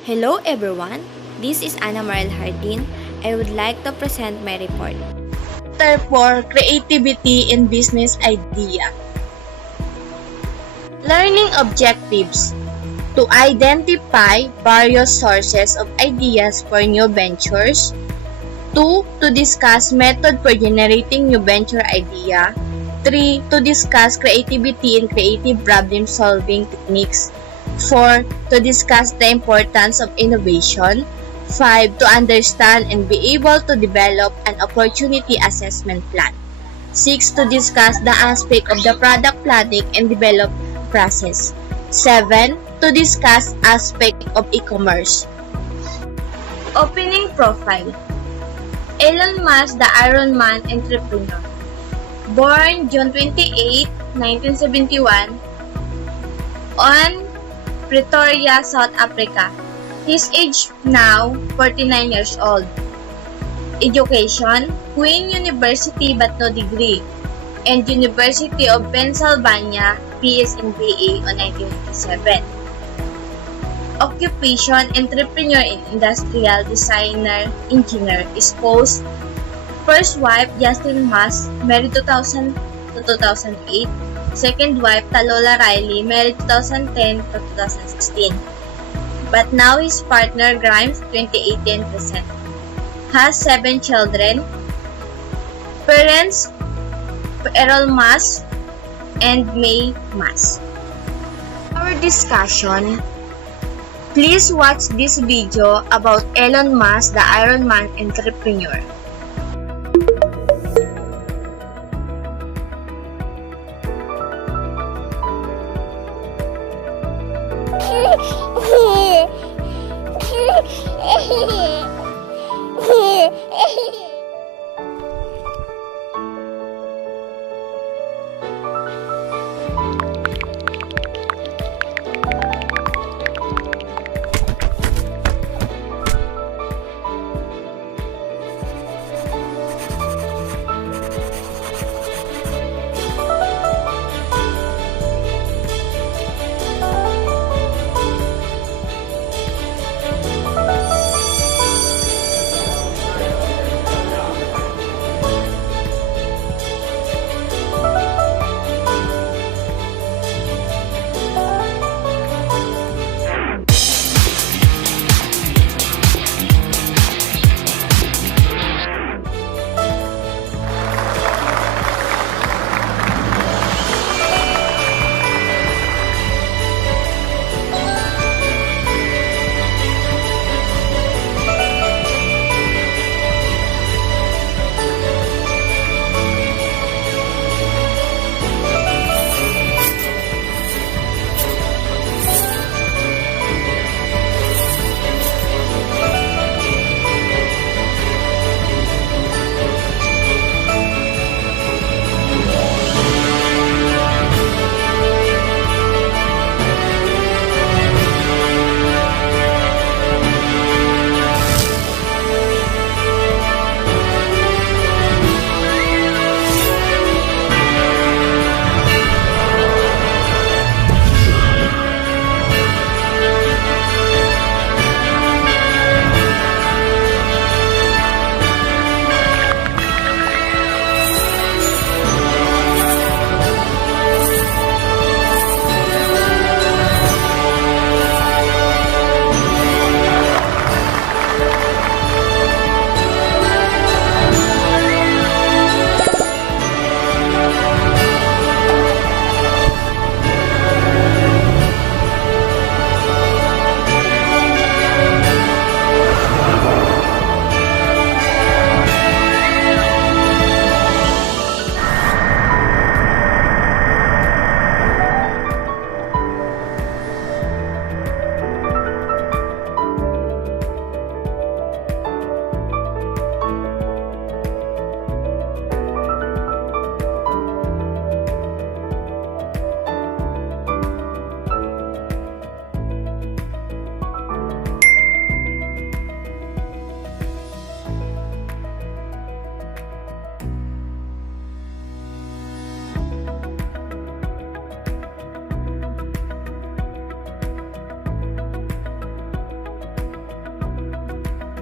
Hello everyone, this is Anna Marel Hardin. I would like to present my report. Chapter 4, Creativity in Business Idea. Learning objectives. To identify various sources of ideas for new ventures. 2. To discuss method for generating new venture idea. 3. To discuss creativity and creative problem-solving techniques. 4. To discuss the importance of innovation. 5. To understand and be able to develop an opportunity assessment plan. 6. To discuss the aspect of the product planning and develop process. 7. To discuss aspect of e-commerce. Opening profile. Elon Musk, the Iron Man entrepreneur. Born June 28, 1971 on Pretoria, South Africa. His age now 49 years old. Education, Queen University but no degree, and University of Pennsylvania, BS and BA on 1997. Occupation, entrepreneur and industrial designer, engineer, spouse, first wife Justin Musk, married 2000 to 2008, second wife Talola Riley, married 2010 to 2016. But now his partner Grimes, 2018 present. Has 7 children. Parents Errol Musk and May Musk. Our discussion. Please watch this video about Elon Musk, the Iron Man entrepreneur.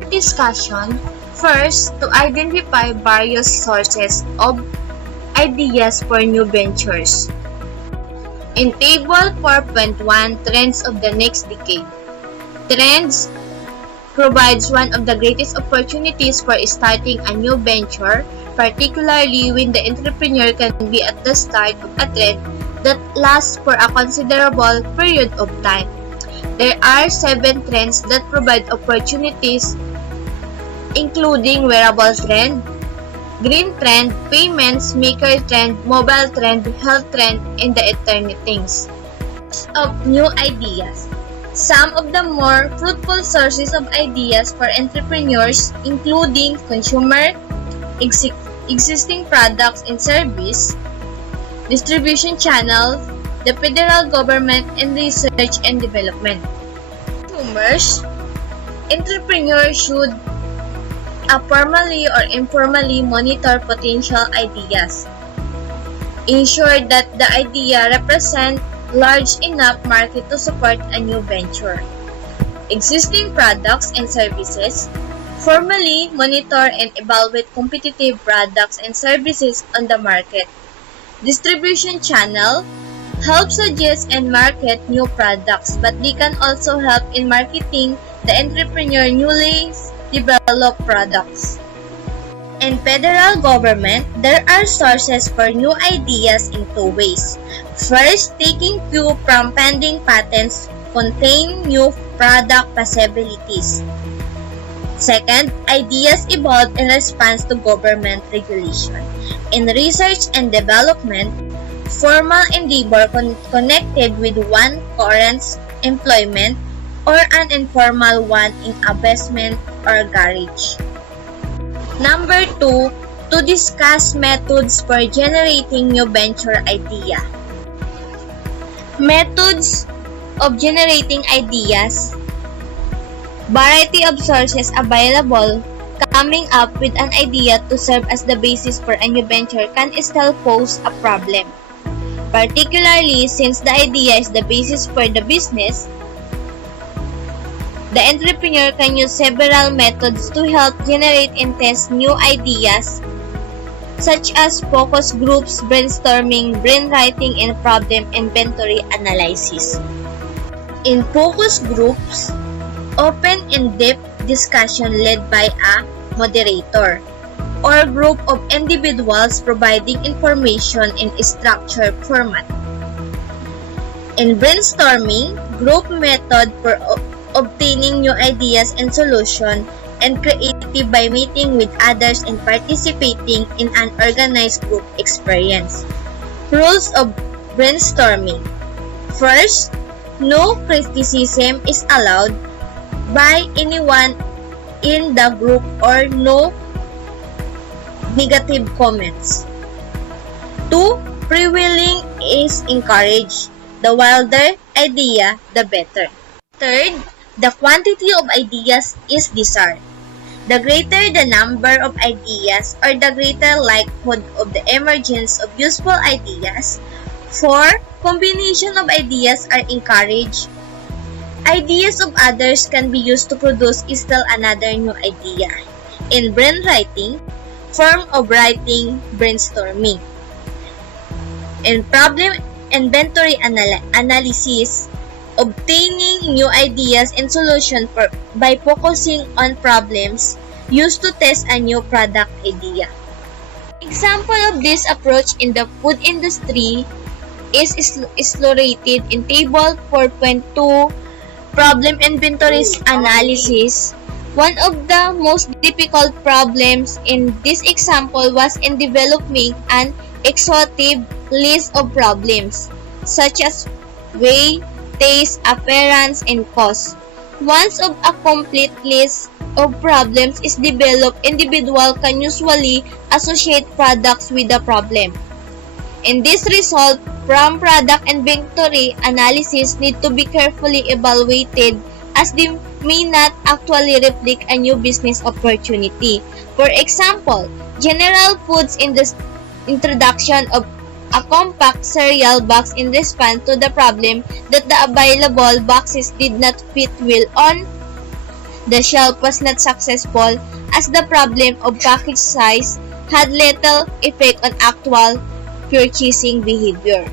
short discussion. First, to identify various sources of ideas for new ventures. In Table 4.1, Trends of the Next Decade. Trends provides one of the greatest opportunities for starting a new venture, particularly when the entrepreneur can be at the start of a trend that lasts for a considerable period of time. There are 7 trends that provide opportunities, including wearable trend, green trend, payments, maker trend, mobile trend, health trend, and the eternal things. Of new ideas. Some of the more fruitful sources of ideas for entrepreneurs, including consumer, existing products and service, distribution channels, the federal government, and research and development. Consumers, entrepreneurs should formally or informally monitor potential ideas. Ensure that the idea represents large enough market to support a new venture. Existing products and services. Formally monitor and evaluate competitive products and services on the market. Distribution channel. Help suggest and market new products, but they can also help in marketing the entrepreneur newly developed products. In federal government, there are sources for new ideas in 2 ways. First, taking cue from pending patents contain new product possibilities. Second, ideas evolve in response to government regulation. In research and development, formal endeavor connected with one current employment or an informal one in a basement or garage. Number 2, to discuss methods for generating new venture idea. Methods of generating ideas. Variety of sources available. Coming up with an idea to serve as the basis for a new venture can still pose a problem, particularly since the idea is the basis for the business. The entrepreneur can use several methods to help generate and test new ideas, such as focus groups, brainstorming, brainwriting, and problem inventory analysis. In focus groups, open in-depth discussion led by a moderator or group of individuals providing information in a structured format. In brainstorming, group method for obtaining new ideas and solutions, and creative by meeting with others and participating in an organized group experience. Rules of brainstorming. First, no criticism is allowed by anyone in the group or no negative comments. 2. Freewheeling is encouraged. The wilder idea, the better. Third, the quantity of ideas is desired. The greater the number of ideas or the greater likelihood of the emergence of useful ideas. 4. Combination of ideas are encouraged. Ideas of others can be used to produce still another new idea. In brainwriting, form of writing, brainstorming. In problem inventory analysis, obtaining new ideas and solutions by focusing on problems used to test a new product idea. Example of this approach in the food industry is illustrated in Table 4.2, Problem Inventories Analysis. One of the most difficult problems in this example was in developing an exhaustive list of problems, such as weight, taste, appearance, and cost. Once a complete list of problems is developed, individual can usually associate products with the problem. In this result from product inventory analysis need to be carefully evaluated as they may not actually reflect a new business opportunity. For example, General Foods in the introduction of a compact cereal box in response to the problem that the available boxes did not fit well on The shelf was not successful as the problem of package size had little effect on actual purchasing behavior.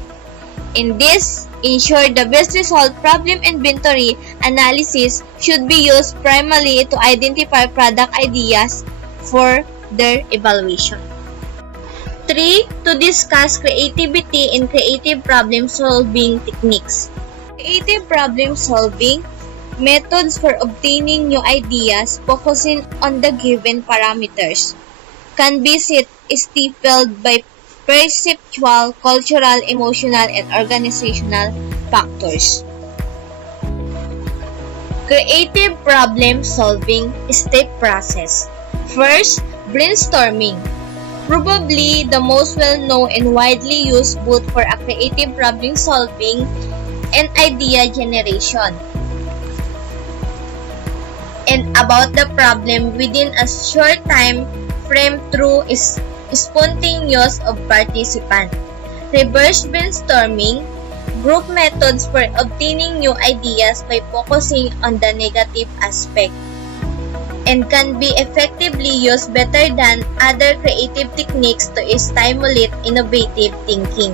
In this, ensure the best result problem inventory analysis should be used primarily to identify product ideas for their evaluation. 3. To discuss creativity and creative problem-solving techniques. Creative problem-solving methods for obtaining new ideas focusing on the given parameters can be stifled by perceptual, cultural, emotional, and organizational factors. Creative problem-solving step process. First, brainstorming. Probably the most well-known and widely used both for a creative problem-solving and idea generation, and about the problem within a short time frame through spontaneous of participant. Reverse brainstorming, group methods for obtaining new ideas by focusing on the negative aspect, and can be effectively used better than other creative techniques to stimulate innovative thinking,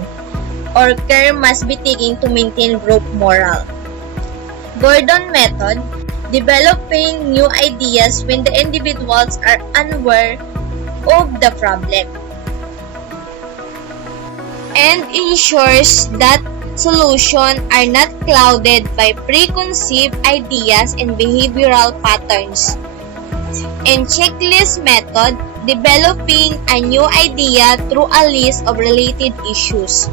or care must be taken to maintain group morale. Gordon method, developing new ideas when the individuals are unaware of the problem, and ensures that solutions are not clouded by preconceived ideas and behavioral patterns. And checklist method, developing a new idea through a list of related issues.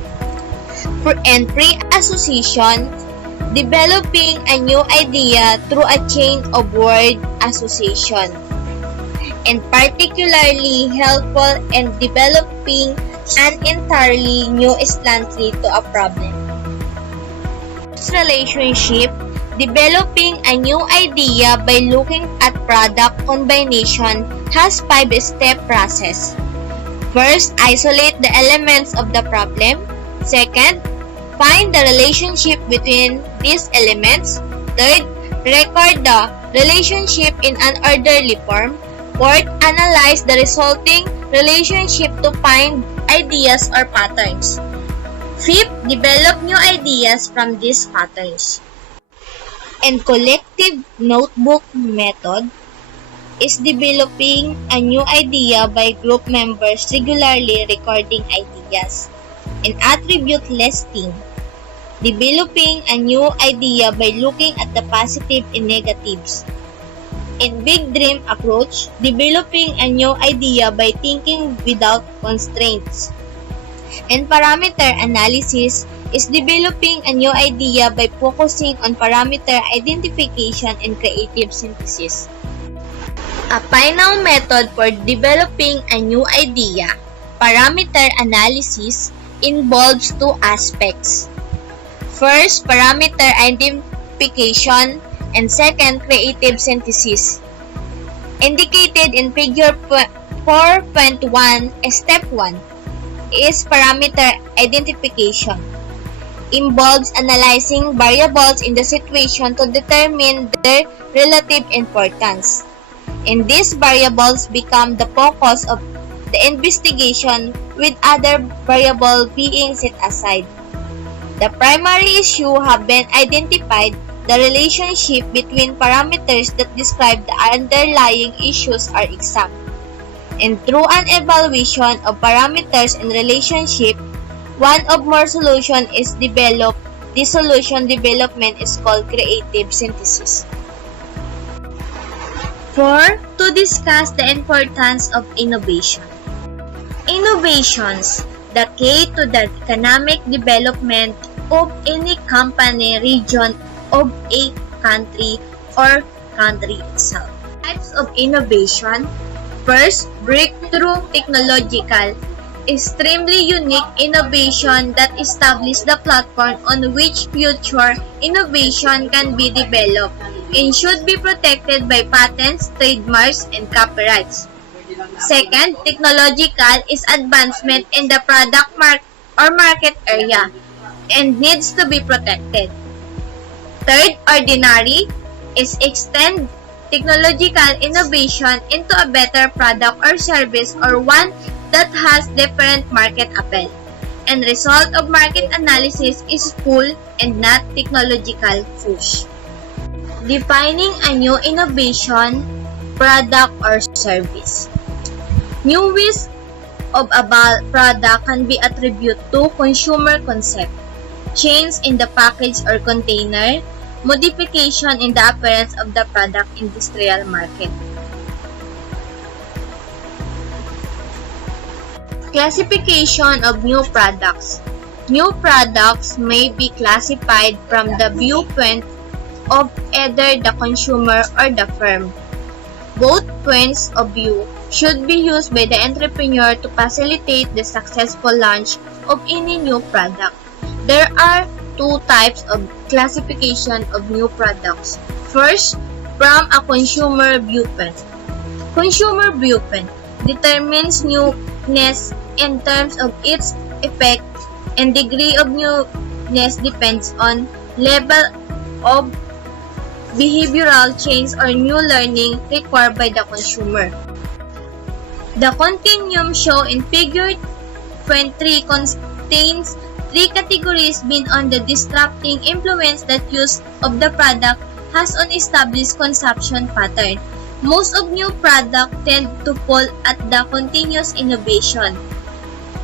And pre-association, developing a new idea through a chain of word association. And particularly helpful in developing an entirely new slanty to a problem. Relationship, developing a new idea by looking at product combination has 5-step process. First, isolate the elements of the problem. Second, find the relationship between these elements. Third, record the relationship in an orderly form. Fourth, analyze the resulting relationship to find ideas or patterns. Fifth, develop new ideas from these patterns. And collective notebook method is developing a new idea by group members regularly recording ideas. And attribute listing, developing a new idea by looking at the positive and negatives. In big dream approach, developing a new idea by thinking without constraints. And parameter analysis is developing a new idea by focusing on parameter identification and creative synthesis. A final method for developing a new idea, parameter analysis, involves two aspects. First, parameter identification, and second, creative synthesis. Indicated in figure 4.1, step 1 is parameter identification. Involves analyzing variables in the situation to determine their relative importance. And these variables become the focus of the investigation, with other variables being set aside. The primary issue have been identified. The relationship between parameters that describe the underlying issues are examined. And through an evaluation of parameters and relationship, one or more solution is developed. This solution development is called creative synthesis. 4. To discuss the importance of innovation. Innovations, the key to the economic development of any company, region, of a country, or country itself. Types of innovation. First, breakthrough technological, extremely unique innovation that establishes the platform on which future innovation can be developed and should be protected by patents, trademarks, and copyrights. Second, technological is advancement in the product or market area and needs to be protected. Third, ordinary is extend technological innovation into a better product or service or one that has different market appeal. And result of market analysis is pull and not technological push. Defining a new innovation, product, or service. New ways of a product can be attributed to consumer concept, change in the package or container, modification in the appearance of the product industrial market. Classification of new products. New products may be classified from the viewpoint of either the consumer or the firm. Both points of view should be used by the entrepreneur to facilitate the successful launch of any new product. There are two types of classification of new products. First, from a consumer viewpoint. Consumer viewpoint determines newness in terms of its effect, and degree of newness depends on level of behavioral change or new learning required by the consumer. The continuum shown in Figure 23 contains three categories based on the disrupting influence that use of the product has on established consumption pattern. Most of new products tend to fall at the continuous innovation,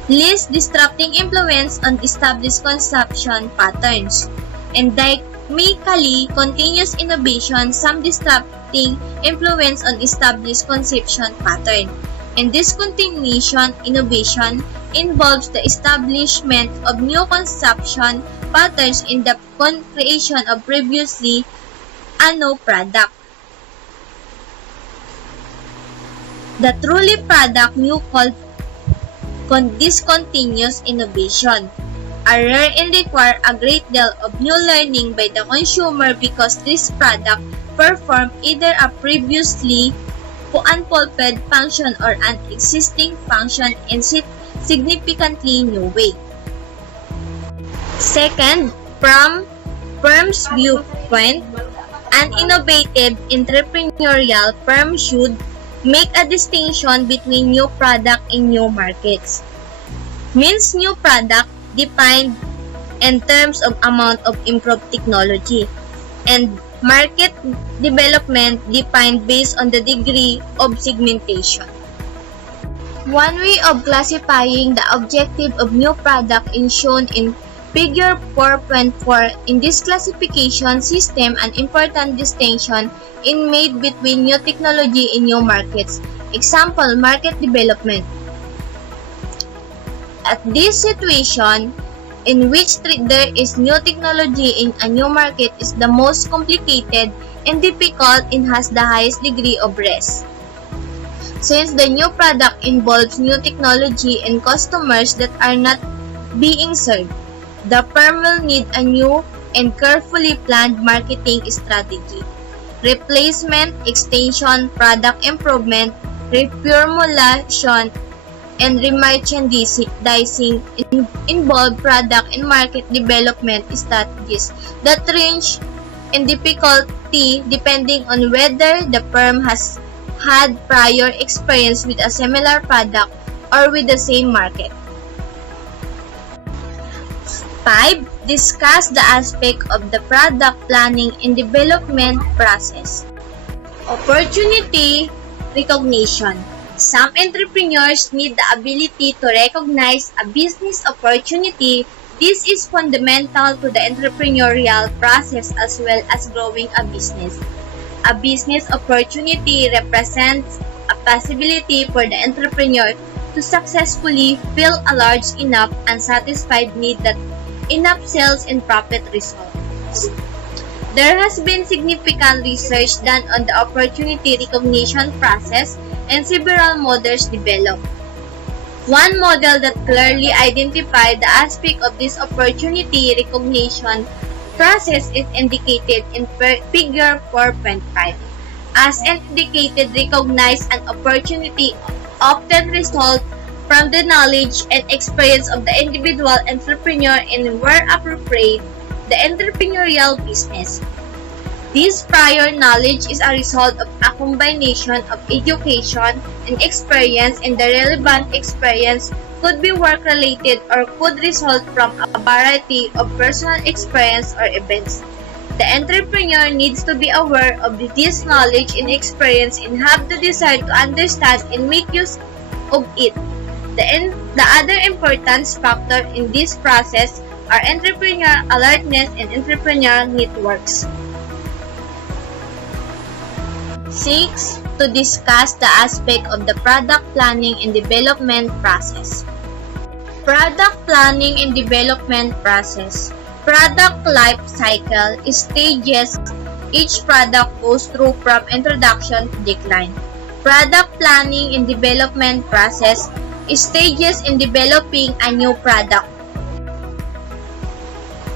least disrupting influence on established consumption patterns, and dynamically continuous innovation, some disrupting influence on established consumption pattern. And this continuation innovation involves the establishment of new consumption patterns in the creation of previously unknown product. The truly product new called discontinuous innovation are rare and require a great deal of new learning by the consumer because this product perform either a previously unfulfilled function or an existing function in significantly new way. Second, from firm's viewpoint, an innovative entrepreneurial firm should make a distinction between new product and new markets. Means new product defined in terms of amount of improved technology, and market development defined based on the degree of segmentation. One way of classifying the objective of new product is shown in Figure 4.4. In this classification system, an important distinction is made between new technology and new markets. Example, market development. At this situation, in which there is new technology in a new market is the most complicated and difficult and has the highest degree of risk. Since the new product involves new technology and customers that are not being served, the firm will need a new and carefully planned marketing strategy. Replacement, extension, product improvement, reformulation, and remerchandising involve product and market development strategies that range in difficulty depending on whether the firm has had prior experience with a similar product or with the same market. 5. Discuss the aspect of the product planning and development process. Opportunity recognition. Some entrepreneurs need the ability to recognize a business opportunity. This is fundamental to the entrepreneurial process as well as growing a business. A business opportunity represents a possibility for the entrepreneur to successfully fill a large enough unsatisfied need that enough sales and profit results. There has been significant research done on the opportunity recognition process and several models developed. One model that clearly identified the aspect of this opportunity recognition process is indicated in Figure 4.5. As indicated, recognize an opportunity often result from the knowledge and experience of the individual entrepreneur and, where appropriate, the entrepreneurial business. This prior knowledge is a result of a combination of education and experience, and the relevant experience could be work-related or could result from a variety of personal experience or events. The entrepreneur needs to be aware of this knowledge and experience and have the desire to understand and make use of it. The other important factor in this process are entrepreneurial alertness and entrepreneurial networks. 6. To discuss the aspect of the product planning and development process. Product planning and development process. Product life cycle is stages each product goes through from introduction to decline. Product planning and development process is stages in developing a new product.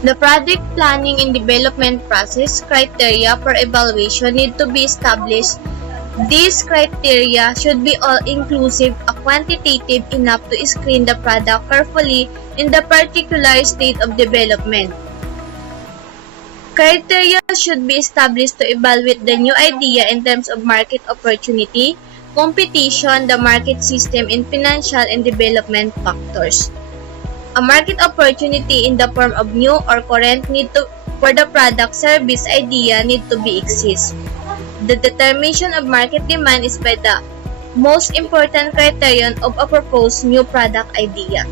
The product planning and development process criteria for evaluation need to be established. These criteria should be all-inclusive and quantitative enough to screen the product carefully in the particular state of development. Criteria should be established to evaluate the new idea in terms of market opportunity, competition, the market system, and financial and development factors. A market opportunity in the form of new or current need for the product service idea need to be exist. The determination of market demand is by the most important criterion of a proposed new product idea.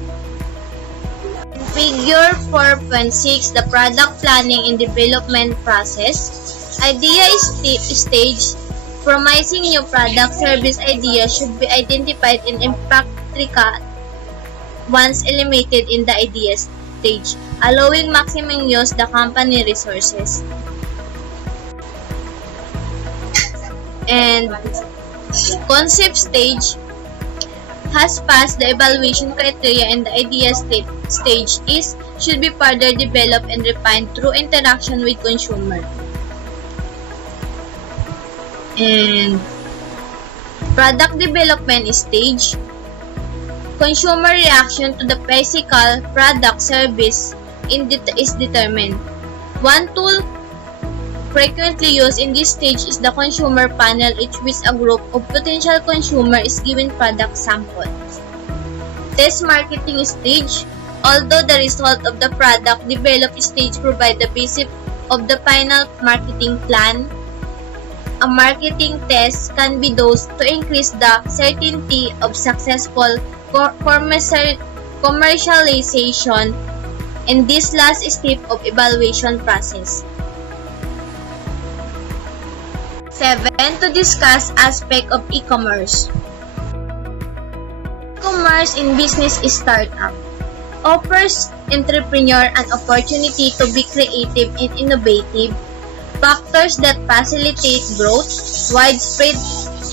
Figure 4.6, the product planning and development process. Idea stage. Promising new product service idea should be identified and impractical once eliminated in the idea stage, allowing maximum use the company resources. And concept stage has passed the evaluation criteria, and the idea stage should be further developed and refined through interaction with consumer. And product development stage. Consumer reaction to the physical product service is determined. One tool frequently used in this stage is the consumer panel, in which a group of potential consumers is given product samples. Test marketing stage. Although the result of the product developed stage provide the basis of the final marketing plan, a marketing test can be dosed to increase the certainty of successful commercialization in this last step of evaluation process. 7. To discuss aspect of e-commerce. E-commerce in business startup offers entrepreneur an opportunity to be creative and innovative. Factors that facilitate growth, widespread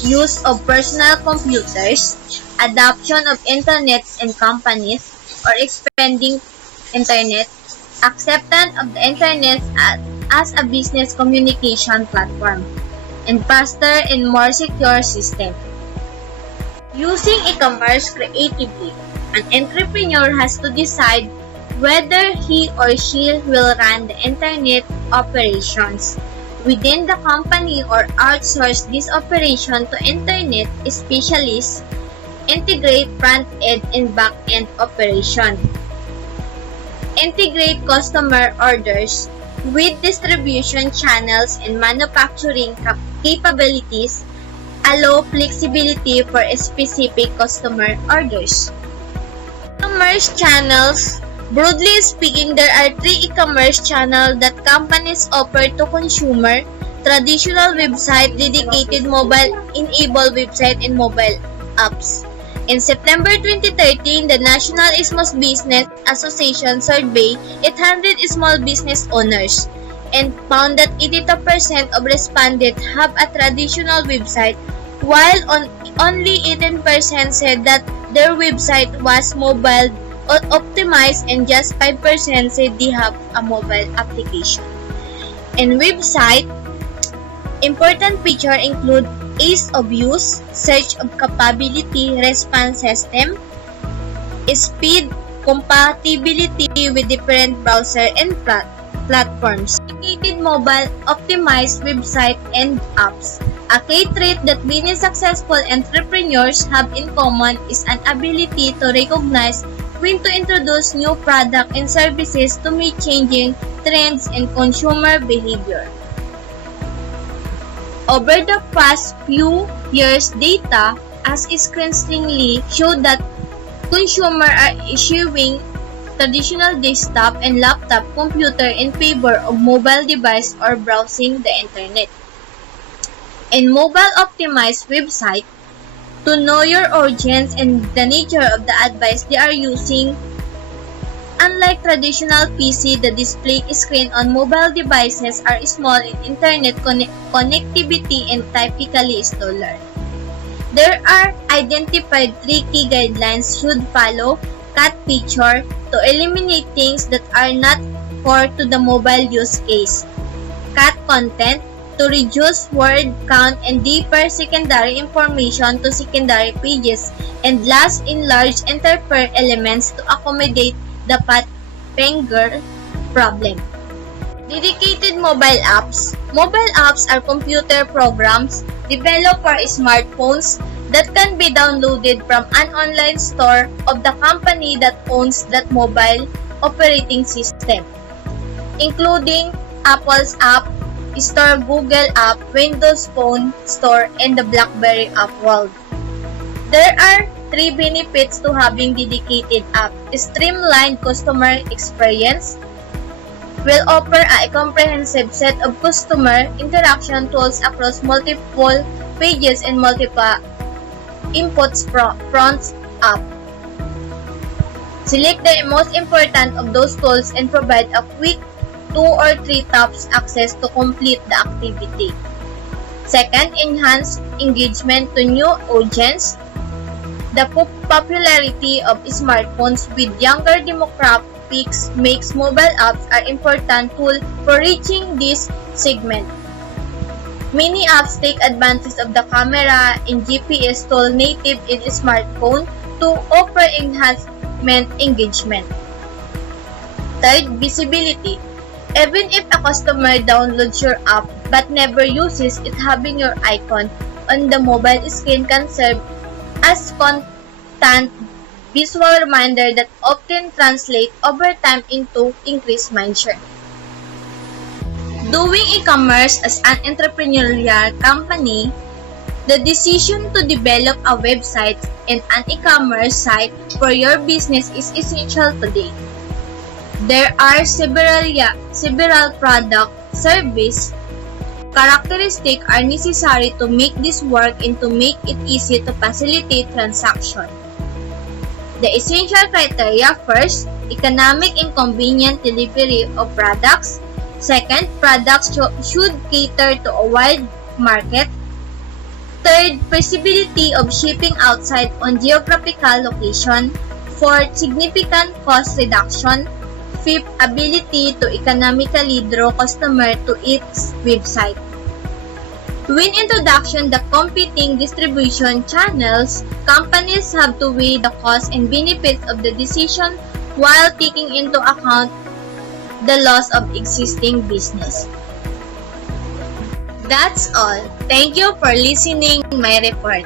use of personal computers, adoption of internet and companies, or expanding internet, acceptance of the internet as a business communication platform, and faster and more secure system. Using e-commerce creatively, an entrepreneur has to decide whether he or she will run the internet operations within the company or outsource this operation to internet specialists, integrate front-end and back-end operation, integrate customer orders with distribution channels and manufacturing capabilities, allow flexibility for specific customer orders. E-commerce channels. Broadly speaking, there are 3 e-commerce channels that companies offer to consumer: traditional website, dedicated mobile-enabled website, and mobile apps. In September 2013, the National Small Business Association surveyed 800 small business owners and found that 82% of respondents have a traditional website, while only 18% said that their website was mobile optimized, and just 5% said they have a mobile application. In website, important features include ease of use, search of capability, response system, speed, compatibility with different browser and platforms, dedicated mobile optimized website and apps. A key trait that many successful entrepreneurs have in common is an ability to recognize when to introduce new products and services to meet changing trends in consumer behavior. Over the past few years, data has increasingly showed that consumers are issuing traditional desktop and laptop computer in favor of mobile device or browsing the internet. In mobile optimized website, to know your audience and the nature of the advice they are using. Unlike traditional PC, the display screen on mobile devices are small and internet connectivity and typically slower. There are identified 3 key guidelines should follow. Cut feature to eliminate things that are not core to the mobile use case. Cut content to reduce word count and deeper secondary information to secondary pages. And last, enlarge interpret elements to accommodate the finger problem. Dedicated mobile apps. Mobile apps are computer programs developed for smartphones that can be downloaded from an online store of the company that owns that mobile operating system, including Apple's App Store, Google App, Windows Phone Store, and the BlackBerry App World. There are 3 benefits to having dedicated app. Streamlined customer experience will offer a comprehensive set of customer interaction tools across multiple pages and multiple inputs fronts up. Select the most important of those tools and provide a quick 2 or 3 taps access to complete the activity. Second, enhance engagement to new audience. The popularity of smartphones with younger demographics makes mobile apps an important tool for reaching this segment. Many apps take advantage of the camera and GPS tool native in a smartphone to offer enhancement engagement. Third, visibility. Even if a customer downloads your app but never uses it, having your icon on the mobile screen can serve as constant visual reminder that often translate over time into increased mindshare. Doing e-commerce as an entrepreneurial company, the decision to develop a website and an e-commerce site for your business is essential today. There are several product, service, characteristics are necessary to make this work and to make it easy to facilitate transaction. The essential criteria: first, economic and convenient delivery of products. Second, products should cater to a wide market. Third, feasibility of shipping outside on geographical location. Fourth, significant cost reduction. Fifth, ability to economically draw customer to its website. To win introduction the competing distribution channels, companies have to weigh the costs and benefits of the decision while taking into account the loss of existing business. That's all. Thank you for listening my report.